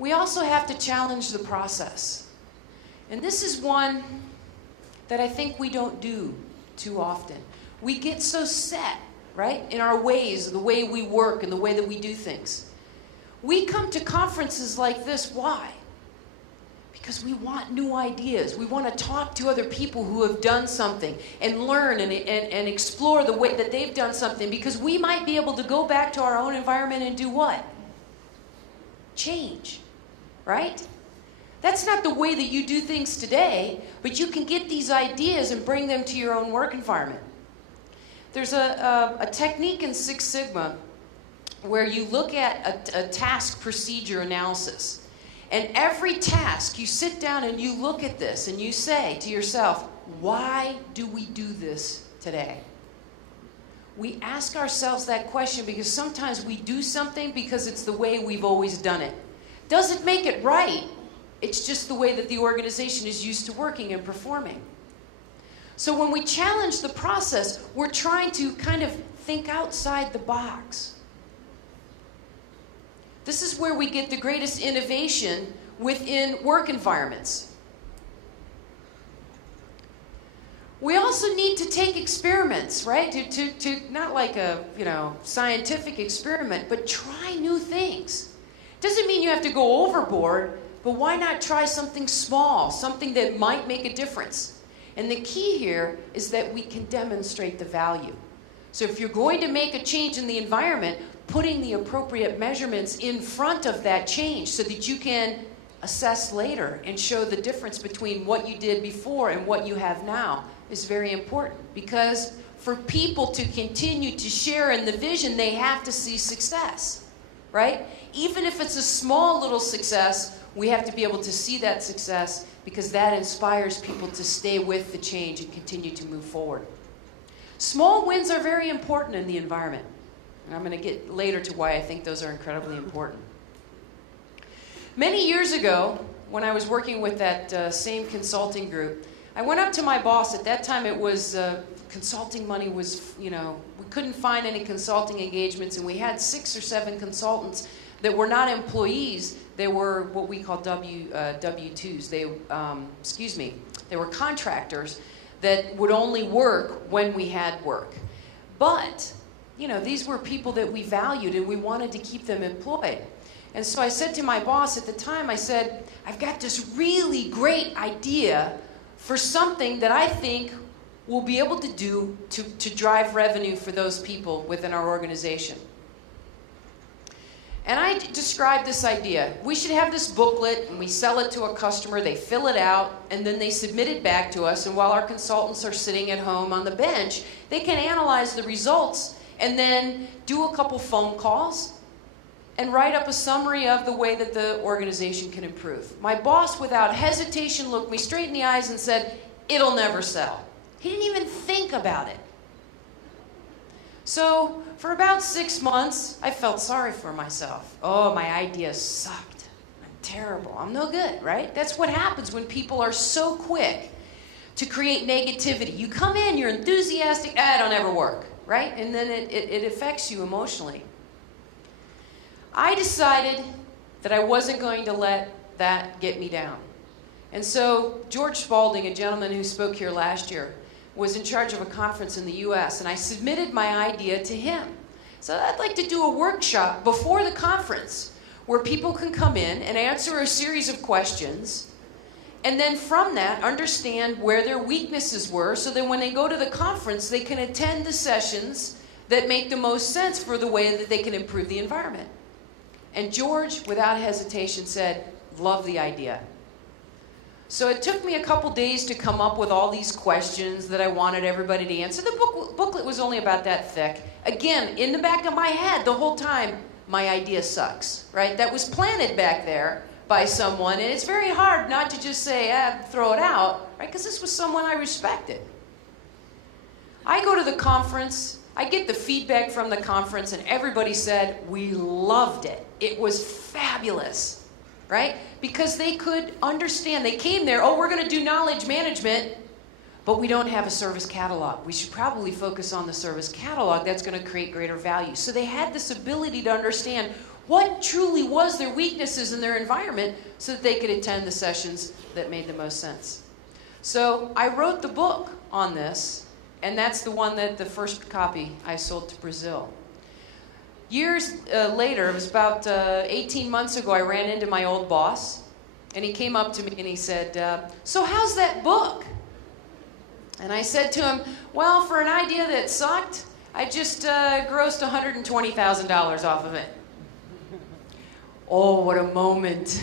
We also have to challenge the process. And this is one that I think we don't do too often. We get so set, right, in our ways, the way we work and the way that we do things. We come to conferences like this, why? Because we want new ideas. We want to talk to other people who have done something and learn and explore the way that they've done something, because we might be able to go back to our own environment and do what? Change, right? That's not the way that you do things today, but you can get these ideas and bring them to your own work environment. There's a technique in Six Sigma where you look at a task procedure analysis. And every task, you sit down and you look at this and you say to yourself, why do we do this today? We ask ourselves that question because sometimes we do something because it's the way we've always done it. Doesn't make it right. It's just the way that the organization is used to working and performing. So when we challenge the process, we're trying to kind of think outside the box. This is where we get the greatest innovation within work environments. We also need to take experiments, right? To not like a scientific experiment, but try new things. Doesn't mean you have to go overboard, but why not try something small, something that might make a difference? And the key here is that we can demonstrate the value. So if you're going to make a change in the environment, putting the appropriate measurements in front of that change so that you can assess later and show the difference between what you did before and what you have now is very important. Because for people to continue to share in the vision, they have to see success, right? Even if it's a small little success, we have to be able to see that success because that inspires people to stay with the change and continue to move forward. Small wins are very important in the environment. And I'm going to get later to why I think those are incredibly important. Many years ago, when I was working with that same consulting group, I went up to my boss. At that time, it was consulting money was, we couldn't find any consulting engagements, and we had 6 or 7 consultants that were not employees. They were what we call W-2s. They were contractors that would only work when we had work. But these were people that we valued and we wanted to keep them employed. And so I said to my boss at the time, I said, I've got this really great idea for something that I think we'll be able to do to drive revenue for those people within our organization. And I described this idea. We should have this booklet and we sell it to a customer, they fill it out, and then they submit it back to us. And while our consultants are sitting at home on the bench, they can analyze the results and then do a couple phone calls and write up a summary of the way that the organization can improve. My boss, without hesitation, looked me straight in the eyes and said, it'll never sell. He didn't even think about it. So for about 6 months, I felt sorry for myself. Oh, my idea sucked. I'm terrible. I'm no good, right? That's what happens when people are so quick to create negativity. You come in, you're enthusiastic, it'll never work, right? And then it affects you emotionally. I decided that I wasn't going to let that get me down. And so George Spalding, a gentleman who spoke here last year, was in charge of a conference in the US, and I submitted my idea to him. So I'd like to do a workshop before the conference where people can come in and answer a series of questions, and then from that understand where their weaknesses were so that when they go to the conference they can attend the sessions that make the most sense for the way that they can improve the environment. And George, without hesitation, said, love the idea. So it took me a couple days to come up with all these questions that I wanted everybody to answer. The booklet was only about that thick. Again, in the back of my head the whole time, my idea sucks, right? That was planted back there by someone, and it's very hard not to just say, throw it out, right? Because this was someone I respected. I go to the conference, I get the feedback from the conference, and everybody said, we loved it. It was fabulous, right? Because they could understand. They came there, we're going to do knowledge management, but we don't have a service catalog. We should probably focus on the service catalog. That's going to create greater value. So they had this ability to understand what truly was their weaknesses in their environment so that they could attend the sessions that made the most sense. So I wrote the book on this, and that's the one that the first copy I sold to Brazil. Years later, it was about 18 months ago, I ran into my old boss, and he came up to me and he said, so how's that book? And I said to him, well, for an idea that sucked, I just grossed $120,000 off of it. Oh, what a moment.